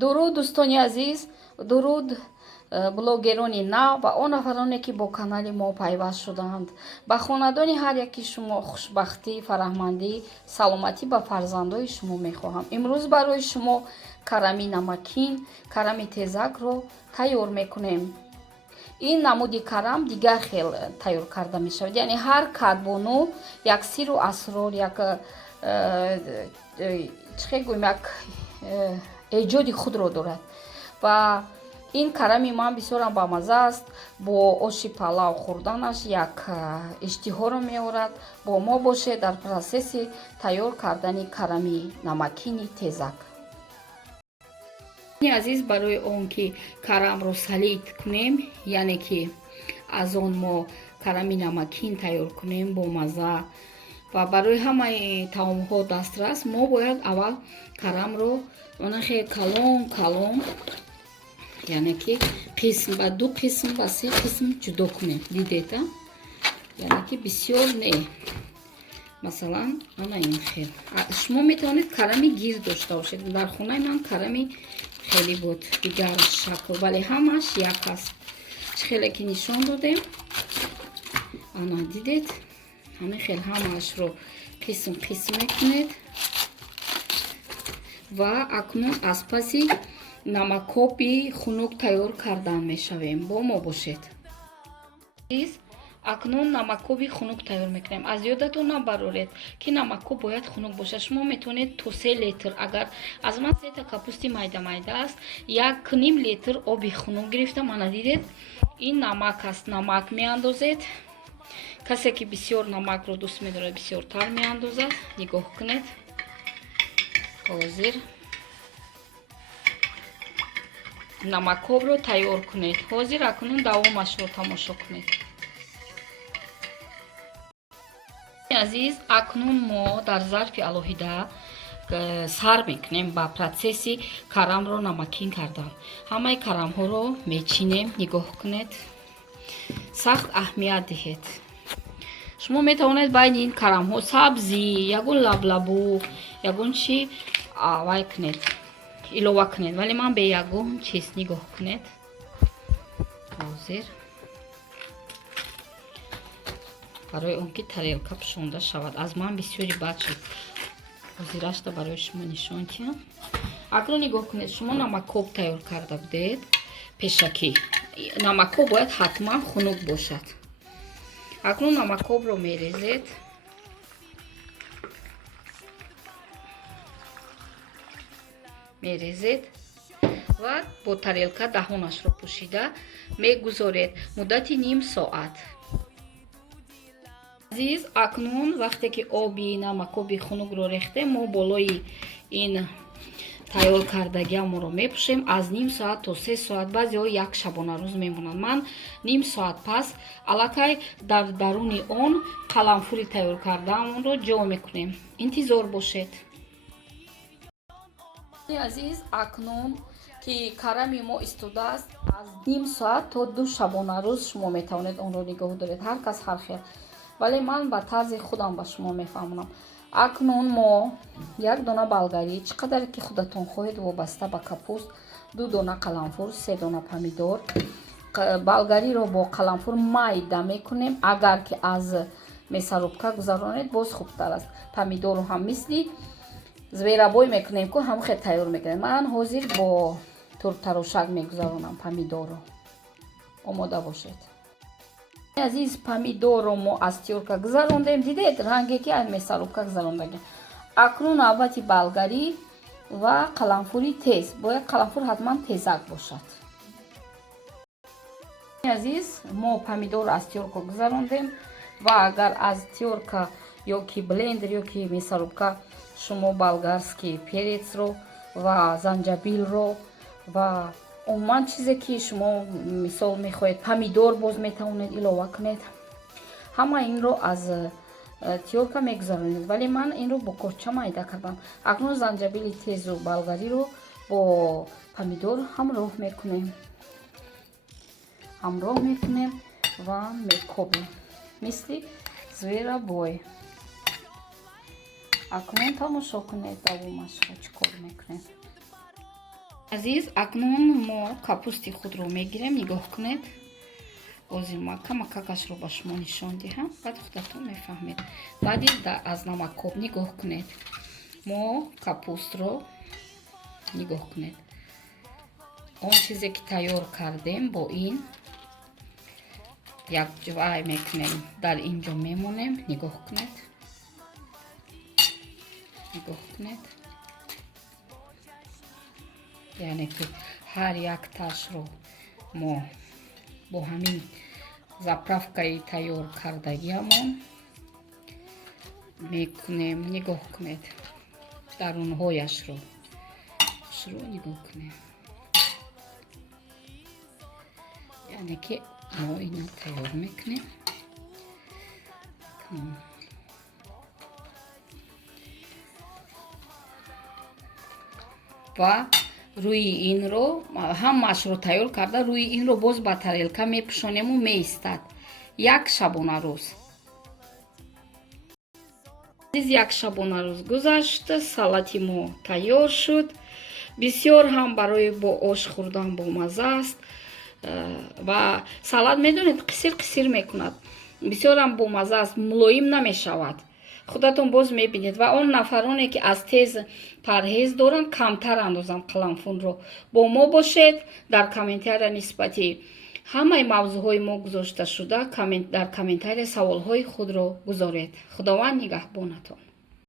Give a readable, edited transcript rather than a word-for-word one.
дуруд дӯстони азиз, дуруд блогерони нав ва он нафароне ки бо канали мо пайваст шудаанд. Ба хонадони ҳар яки шумо хушбахтӣ, фараҳмандӣ, саломатӣ ба фарзандои шумо мехоҳам. имрӯз барои шумо карами намакин, карами тезакро тайёр мекунем. ин намуди карам дигар хел тайёр карда мешавад. Яъне ҳар кадбону як сиру асрор, як чӣ гӯем, як эҷоди худро дорад. Ва ин карами ман бисёрам бамаза аст. Бо оши палав хӯрданаш як иштиҳоро меорад. Бо мо бошед дар процесси тайёр кардани карами намакини тезак. азиз, барои он ки карамро салид кунем, яъне ки аз он мо карами намакин тайёр кунем бо маза ва барои ҳамаи таомҳо дастрас, мо бояд аввал карамро онахе калон, яъне ки қисм ба ду қисм ба се қисм ҷудо кунем. Дидед, яъне ки бисёр не. Масалан, ана ин хел. Шумо метавонед карами гирд дошта бошед. Дар хонаи ман карами хеле буд дигар шакл, вале ҳамаш як аст. Чӣ хеле ки нишон додем. Ана дидед? Ҳамин хел ҳамаашро қисм мекунед. Ва акнун аз паси намакоби хунук тайёр кардан мешавем. Бо мо бошед. акнун намакоби хунук тайёр мекунем. Аз ёдатон набароред ки намакоб бояд хунук бошад. шумо метавонед то 3 литр, агар аз ман 3 та капусти майда аст, 1.5 литр оби хунук гирифтам. ана дидед, ин намак аст. Намак меандозед. касе ки бисёр намакро дӯст медорад, бисёртар меандозад. нигоҳ кунед. ҳозир намакобро тайёр кунед. ҳозир акнун давомашро тамошо кунед. азиз, акнун мо дар зарфи алоҳида сар мекунем ба процесси карамро намакин кардан. ҳамаи карамҳоро мечинем. нигоҳ кунед. сахт аҳамият диҳед. шумо метавонед байни ин карамҳо сабзӣ, ягон лаблабу, ягон чӣ авай кунед, илова кунед. вале ман бе ягон чиз. нигоҳ кунед. ҳозир барои он ки тарелка пушонда шавад. аз ман бисёри бад шуд. ҳозирашда барои шумо нишон диҳам. акнун нигоҳ кунед. шумо намакоб тайёр карда будед. пешакӣ намакоб бояд ҳатман хунук бошад. акнун намакобро мерезед. ва бо тарелка даҳонашро пӯшида мегузоред муддати ним соат. азиз, акнун вақте ки оби намакоби хунукро рехтем, мо болои ин тайёр кардагиамро мепӯшем. аз ним соат то 3 соат, баъзеҳо як шабонарӯз мемонад. ман ним соат пас аллакай дар даруни он қаламфури тайёр кардаамонро ҷо мекунем. интизор бошед. азиз, акнун ки карами мо истодааст, аз ним соат то 2 шабонарӯз шумо метавонед онро нигоҳ доред. ҳар кас ҳар хел, вале ман ба тарзи худам ба шумо мефаҳмонам. акнун мо 1 дона болгарӣ, чӣ қадар ки худатон хоҳед вобаста ба капуст, 2 дона қаламфур, 3 дона помидор. болгариро бо қаламфур майда мекунем. агар ки аз месарубка гузаронед, боз хубтар аст. помидорро ҳам мисли зверабой мекунем ки ҳам хел тайёр мекунем. ман ҳозир бо туртарошак мегузаронам помидорро. омода бошед. азиз, помидорро мо аз тёрка гузарондем. дидед ранге ки аз месарубка гузарондагем. акнун навбати болгарӣ ва қаламфури тез. бояд қаламфур ҳатман тезак бошад. азиз, мо помидорро аз тёрка гузарондем ва агар аз тёрка ё ки блендер ё ки месарубка шумо болгарский перецро ва занҷабилро ва умуман чизе ки шумо мисол мехоҳед, помидор боз метавонед илова кунед. ҳама инро аз тёрка мегузаронед, вале ман инро бо курча майда кардам. акнун занҷабили тезу болгариро бо помидор ҳамроҳ мекунем ва мекобем мисли зверабой. акнун тамошо кунед давомашро чӣ кор мекунем. азиз, акнун мо капусти худро мегирем, нигоҳ кунед. Ози макакашро ба шумо нишон диҳам, баъд худатон мефаҳмед. Баъди аз намакоб нигоҳ кунед. Мо капустро нигоҳ кунед. Он чизе ки тайёр кардем бо ин якҷоя мекунем, дар инҷо мемонем. Нигоҳ кунед. Нигоҳ кунед. яъне ки ҳар якташро мо бо ҳамин заправкаи тайёр кардагиамон мекунем. Нигоҳ кунед. дарунҳояшро нигоҳ кунем. яъне ки мо ино тайёр мекунем. ва рӯи инро ҳамаашро тайёр карда рӯи инро боз ба тарелка мепӯшонему меистад як шабона рӯз. як шабона рӯз гузашт, салати мо тайёр шуд. бисёр ҳам барои бо ош хӯрдан бомаза аст ва салат медонед қисир қисир мекунад. бисёрам бомаза аст, мулоим намешавад. худатон боз мебинед. ва он нафароне ки аз тез парҳез доранд камтар андозанд қаламфунро. бо мо бошед. дар комментария нисбати ҳамаи мавзӯъҳои мо гузошта шуда дар комментария саволҳои худро гузоред. худованд нигаҳбонатон.